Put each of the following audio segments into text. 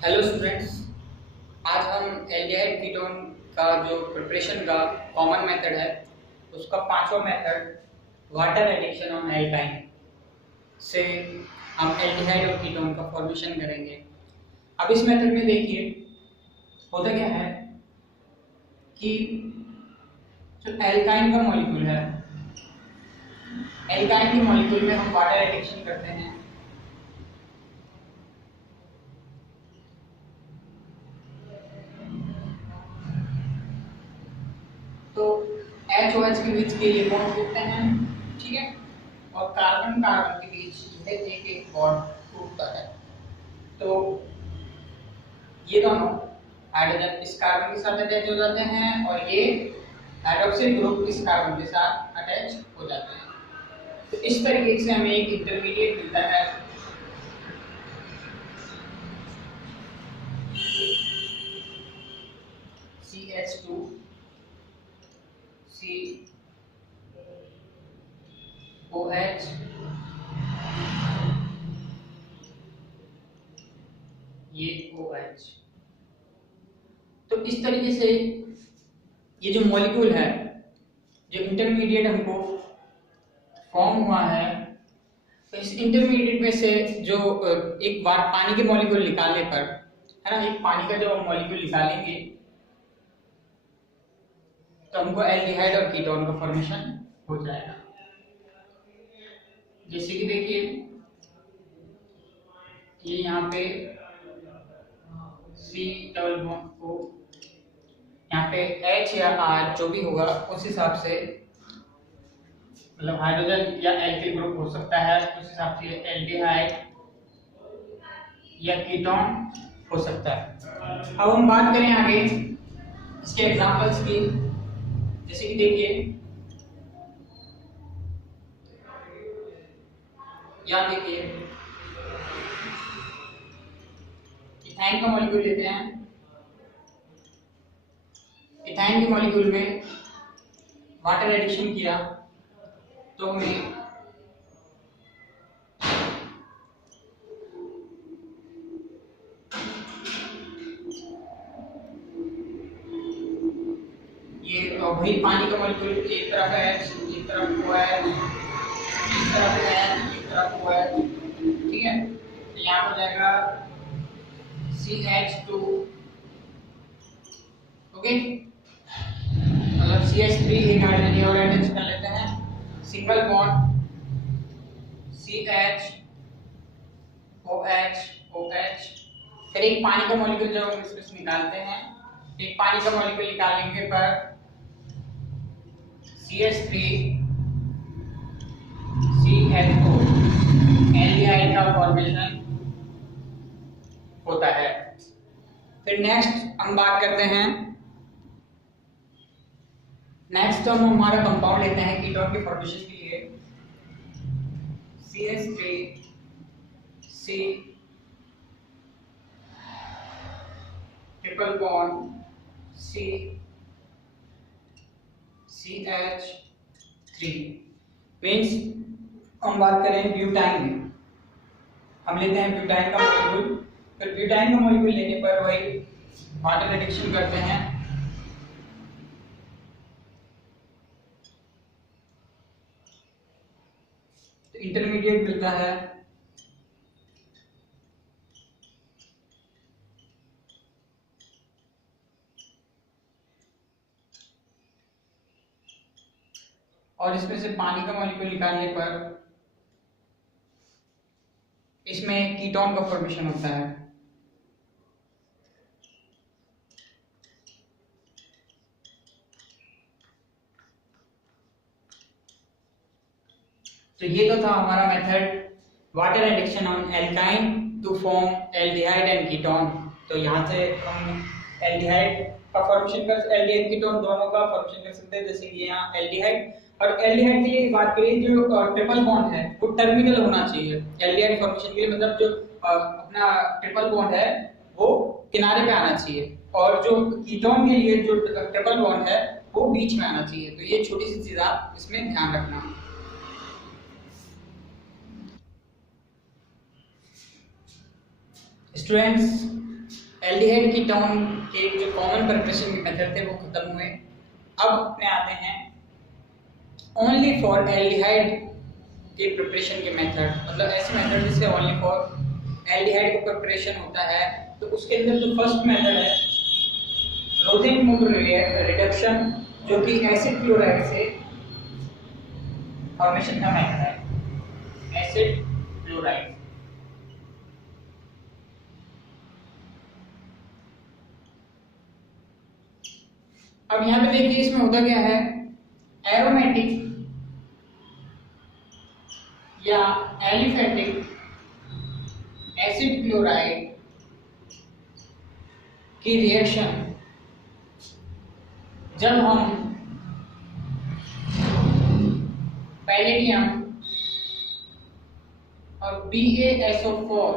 Hello students. आज हम aldehyde ketone का जो प्रिपरेशन का कॉमन मेथड है उसका पांचवा method water addition on alkyne से हम एल्डिहाइड और कीटोन का फॉर्मेशन करेंगे। अब इस मेथड में देखिए होता क्या है कि जो एल्काइन का मॉलिक्यूल है, एल्काइन के मॉलिक्यूल में हम वाटर एडिक्शन करते हैं। तो HOH के बीच के ये बॉन्ड टूटते हैं, ठीक है, और कार्बन कार्बन के बीच जो है एक एक बॉन्ड टूटता है। तो ये दोनों हाइड्रोजन इस कार्बन के साथ अटैच हो जाते हैं और ये हाइड्रोक्सिल ग्रुप इस कार्बन के साथ अटैच हो जाते हैं। तो इस तरीके से हमें एक इंटरमीडिएट मिलता है CH2 COH ये OH। तो इस तरीके से ये जो मॉलिक्यूल है, जो इंटरमीडिएट हमको फॉर्म हुआ है, तो इस इंटरमीडिएट में से जो एक बार पानी के मॉलिक्यूल निकालने पर, है ना, एक पानी का जो मॉलिक्यूल निकालेंगे तो हमको एल्डिहाइड और कीटोन का फॉर्मेशन हो जाएगा। जैसे कि देखिए ये यहाँ पे C डबल बॉन्ड को यहाँ पे H या R जो भी होगा उस हिसाब से, मतलब हाइड्रोजन या एल्किल ग्रुप हो सकता है, उस हिसाब से एल्डिहाइड या कीटोन हो सकता है। अब हम बात करें आगे इसके एग्जांपल्स की। जैसे कि देखिए यहाँ देखिए इथाइन का मॉलिक्यूल लेते हैं। इथाइन के मॉलिक्यूल में वाटर एडिशन किया तो हमें ये वही पानी का मॉलिक्यूल एक तरफ है, एक तरफ वो है, एक तरफ है, एक तरफ वो है, ठीक है। तो यहाँ पर जाएगा CH2, ओके, मतलब CH3 एक हाइड्रोजन और अटैच कर लेते हैं, single bond CH OH OH। फिर एक पानी का मॉलिक्यूल जब हम इसमें से निकालते हैं, एक पानी का मॉलिक्यूल निकालने पर CH3 CH2 एल्डिहाइड का फॉर्मेशन होता है। फिर नेक्स्ट हम बात करते हैं, नेक्स्ट हम हमारा कंपाउंड लेते हैं कीटोन के फॉर्मेशन के लिए। CH3 C triple bond C CH3 means हम बात करें ब्यूटाइन में, हम लेते हैं ब्यूटाइन का मॉलिक्यूल। फिर ब्यूटाइन का मॉलिक्यूल लेने पर वही वाटर एडिक्शन करते हैं, तो इंटरमीडिएट मिलता है और इसमें से पानी का मॉलिक्यूल निकालने पर इसमें कीटोन का फॉर्मेशन होता है। तो ये तो था हमारा method water addition on alkene to form aldehyde and ketone. तो यहाँ से हम एल्डिहाइड का फॉर्मेशन कर, एल्डिहाइड कीटोन दोनों का फॉर्मेशन कर सकते हैं। जैसे कि यहाँ एल्डिहाइड, और एल्डिहाइड के लिए बात करें जो ट्रिपल बॉन्ड है वो टर्मिनल होना चाहिए एल्डिहाइड फॉर्मेशन के लिए, मतलब जो अपना ट्रिपल बॉन्ड है वो किनारे पे आना चाहिए, और जो कीटोन के लिए जो ट्रिपल बॉन्ड है वो बीच में आना चाहिए। तो ये छोटी सी चीज आप इसमें ध्यान रखना। स्टूडेंट्स, एल्डिहाइड कीटोन के जो कॉमन प्रिपरेशन के मेथड थे वो खत्म हुए। अब अपने आते हैं ओनली फॉर एल्डिहाइड के प्रिपरेशन के मेथड, मतलब ऐसे मेथड जिससे ओनली फॉर एल्डिहाइड का प्रिपरेशन होता है। तो उसके अंदर जो फर्स्ट मेथड है रोसेनमूलर रिडक्शन, जो कि एसिड क्लोराइड से फॉर्मेशन का मेथड है, एसिड क्लोराइड। अब यहाँ पे देखिए इसमें होता क्या है, एरोमेटिक या एलिफेटिक एसिड क्लोराइड की रिएक्शन जब हम पैलेडियम और BaSO4,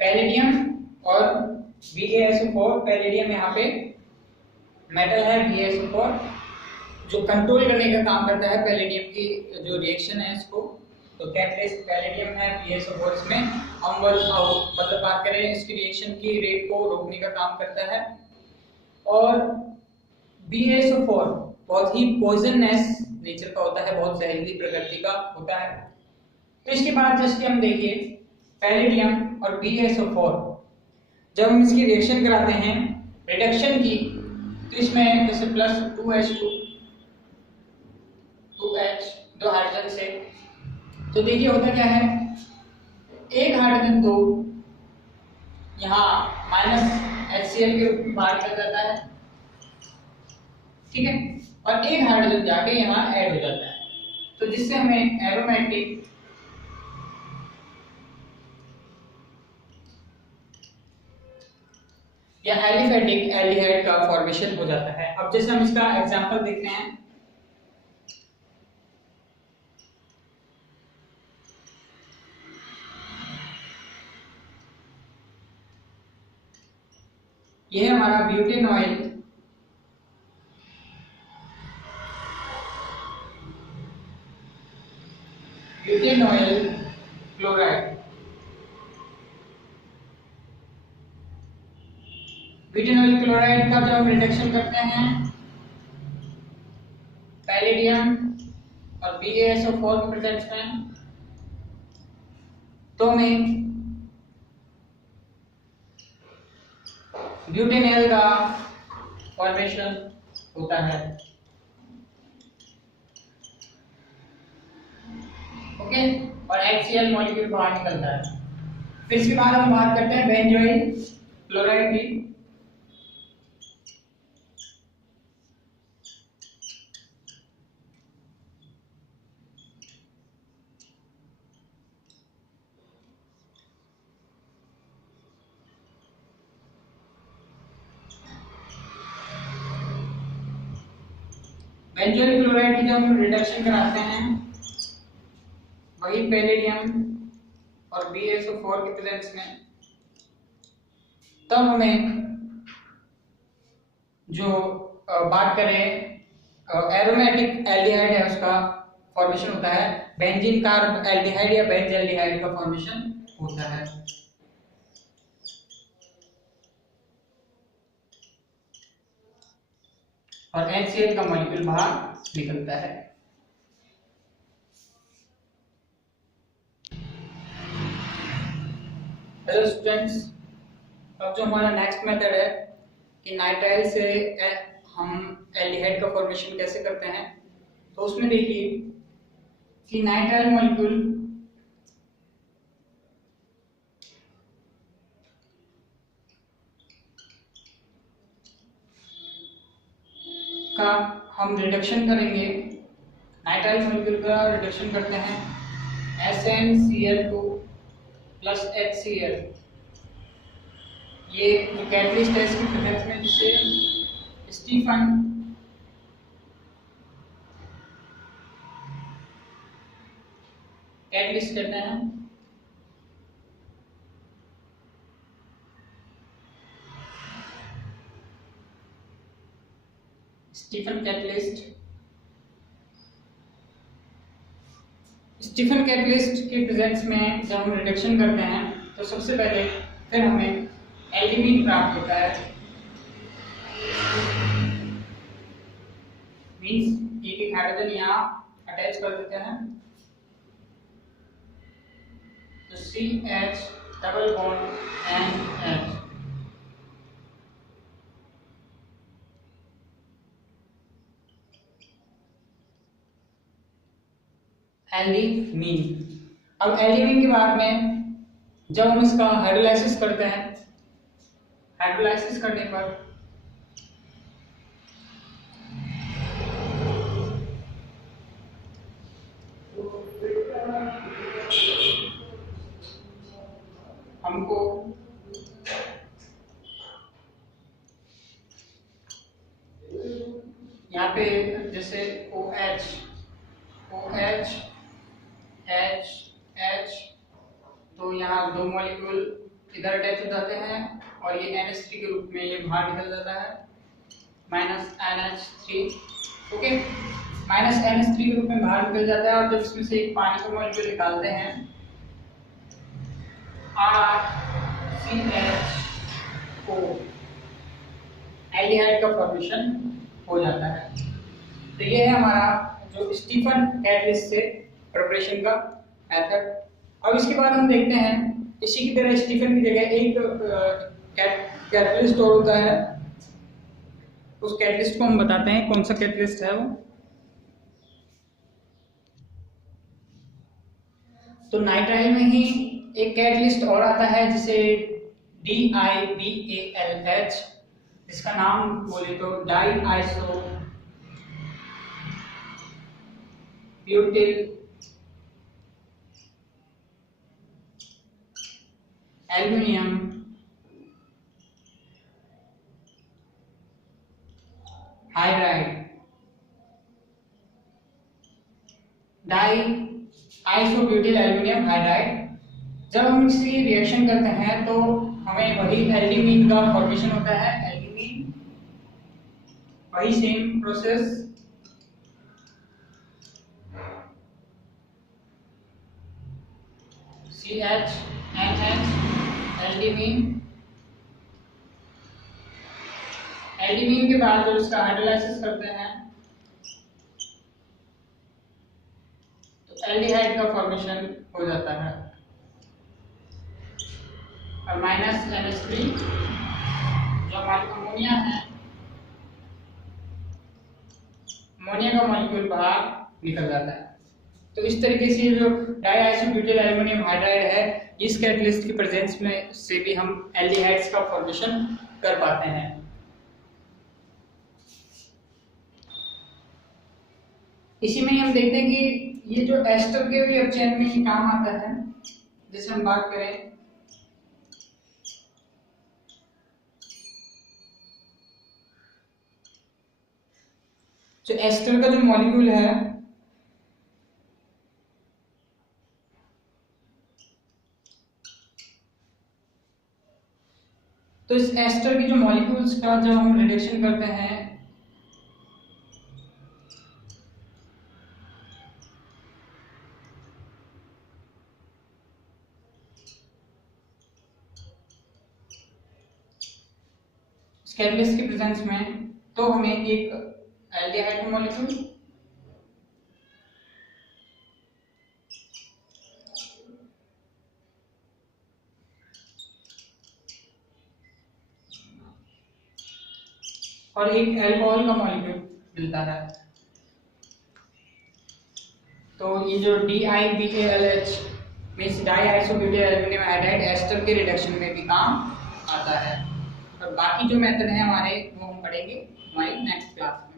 पैलेडियम और BaSO4, पैलेडियम यहाँ पे मेटल है, BaSO4 जो कंट्रोल करने का काम करता है पैलेडियम की जो रिएक्शन है इसको। तो कैटलिस्ट पैलेडियम है, BaSO4 इसमें अम्ल मतलब बात करें इसकी रिएक्शन की रेट को रोकने का काम करता है। और BaSO4 बहुत ही पॉइजनस नेचर का होता है, बहुत जहरीली प्रकृति का होता है। तो इसके बाद जैसे हम देखिए पैलेडियम और BaSO4 जब हम इसकी रिएक्शन कराते हैं रिडक्शन की, तो इसमें जैसे प्लस 2H2 2H दो हाइड्रोजन से, तो देखिए होता क्या है, एक हाइड्रोजन तो यहाँ माइनस HCl के रूप में बाहर चला जाता है, ठीक है, और एक हाइड्रोजन जाके यहाँ ऐड हो जाता है, तो जिससे हमें एरोमेटिक या एलिफेटिक एल्डिहाइड का फॉर्मेशन हो जाता है। अब जैसे हम इसका एग्जांपल देखते हैं, यह हमारा ब्यूटेनॉइल क्लोराइड, ब्यूटेनॉइल क्लोराइड का जब हम रिडक्शन करते हैं पैलेडियम और BaSO4 के प्रेजेंस में, तो हमें ब्यूटेनॉल का फॉर्मेशन होता है। ओके, और HCl मॉलिक्यूल बाहर निकलता है। फिर इसके बाद हम बात करते हैं बेंजोइल क्लोराइड की। बेंजोइल क्लोराइड की जब हम रिडक्शन कराते हैं वही पैलेडियम और BaSO4 के प्रेजेंस में, तब हमें जो बात करें एरोमेटिक एल्डिहाइड है उसका फॉर्मेशन होता है, बेंजीन कार्ब एल्डिहाइड या बेंजल्डिहाइड का फॉर्मेशन होता है। और HCl का मॉलिक्यूल बाहर निकलता है। हेलो स्टूडेंट्स, अब जो हमारा नेक्स्ट मेथड है कि नाइट्राइल से हम एल्डिहाइड का फॉर्मेशन कैसे करते हैं, तो उसमें देखिए कि नाइट्राइल मॉलिक्यूल का हम रिडक्शन करेंगे, नाइट्राइल मॉलिक्यूल का रिडक्शन करते हैं SnCl2 प्लस HCl, ये जो कैटलिस्ट है इसकी प्रेजेंस में, जिसे स्टीफन कैटलिस्ट कहते हैं। स्टीफन कैटलिस्ट के प्रेजेंस में जब हम रिडक्शन करते हैं तो सबसे पहले फिर हमें एल्डिमीन प्राप्त होता है, मीन्स एक हाइड्रोजन यहाँ अटैच कर देते हैं, तो CH डबल बॉन्ड NH। एल्डिमीन। अब एल्डिमीन के बाद में जब हम इसका हाइड्रोलाइसिस करते हैं, हाइड्रोलाइसिस करने पर हमको यहाँ पे जैसे OH H, तो यहाँ दो मॉलिक्यूल इधर अटैच हो जाते हैं और ये NH3 के रूप में ये बाहर निकल जाता है, -NH3। ओके, -NH3 के रूप में बाहर निकल जाता है। और जब इसमें से एक पानी का मॉलिक्यूल निकालते हैं, RCHO, एल्डिहाइड का फॉर्मेशन हो जाता है। तो ये है हमारा जो स्टीफन कैटलिस्ट से प्रिपरेशन का मेथड। अब इसके बाद हम देखते हैं इसी की तरह स्टीफन की जगह एक कैटलिस्ट और होता है, उस कैटलिस्ट को हम बताते हैं कौन सा कैटलिस्ट है वो। तो नाइट्राइल में ही एक कैटलिस्ट और आता है जिसे DIBALH, जिसका नाम बोले तो diisobutyl aluminium hydride, diisobutyl aluminium hydride. जब हम इसकी रिएक्शन करते हैं तो हमें वही एल्डिमीन का फॉर्मेशन होता है, एल्डिमीन, वही सेम प्रोसेस, CH NH एल्डिमीन। एल्डिमीन के बाद जब इसका हाइड्रोलाइसिस करते हैं तो एल्डिहाइड का फॉर्मेशन हो जाता है, और -NH3 जो हमारी अमोनिया है, अमोनिया का मॉलिक्यूल बाहर निकल जाता है। तो इस तरीके से जो डाईआइसोब्यूटिल एल्युमिनियम हाइड्राइड है, इस कैटलिस्ट की प्रेजेंस में से भी हम एल्डिहाइड्स का फॉर्मेशन कर पाते हैं। इसी में हम देखते हैं कि ये जो एस्टर के भी चेन में काम आता है। जैसे हम बात करें जो एस्टर का जो मॉलिक्यूल है, तो इस एस्टर की जो मॉलिक्यूल्स का जब हम रिडक्शन करते हैं कैटलिस्ट की प्रेजेंस में, तो हमें एक एल्डिहाइड का मॉलिक्यूल और एक अल्कोहल का मॉलिक्यूल मिलता है। तो ये जो DIBALH means diisobutyl aluminium hydride ester के रिडक्शन में भी काम आता है। और बाकी जो मेथड है हमारे वो हम पढ़ेंगे हमारी नेक्स्ट क्लास में।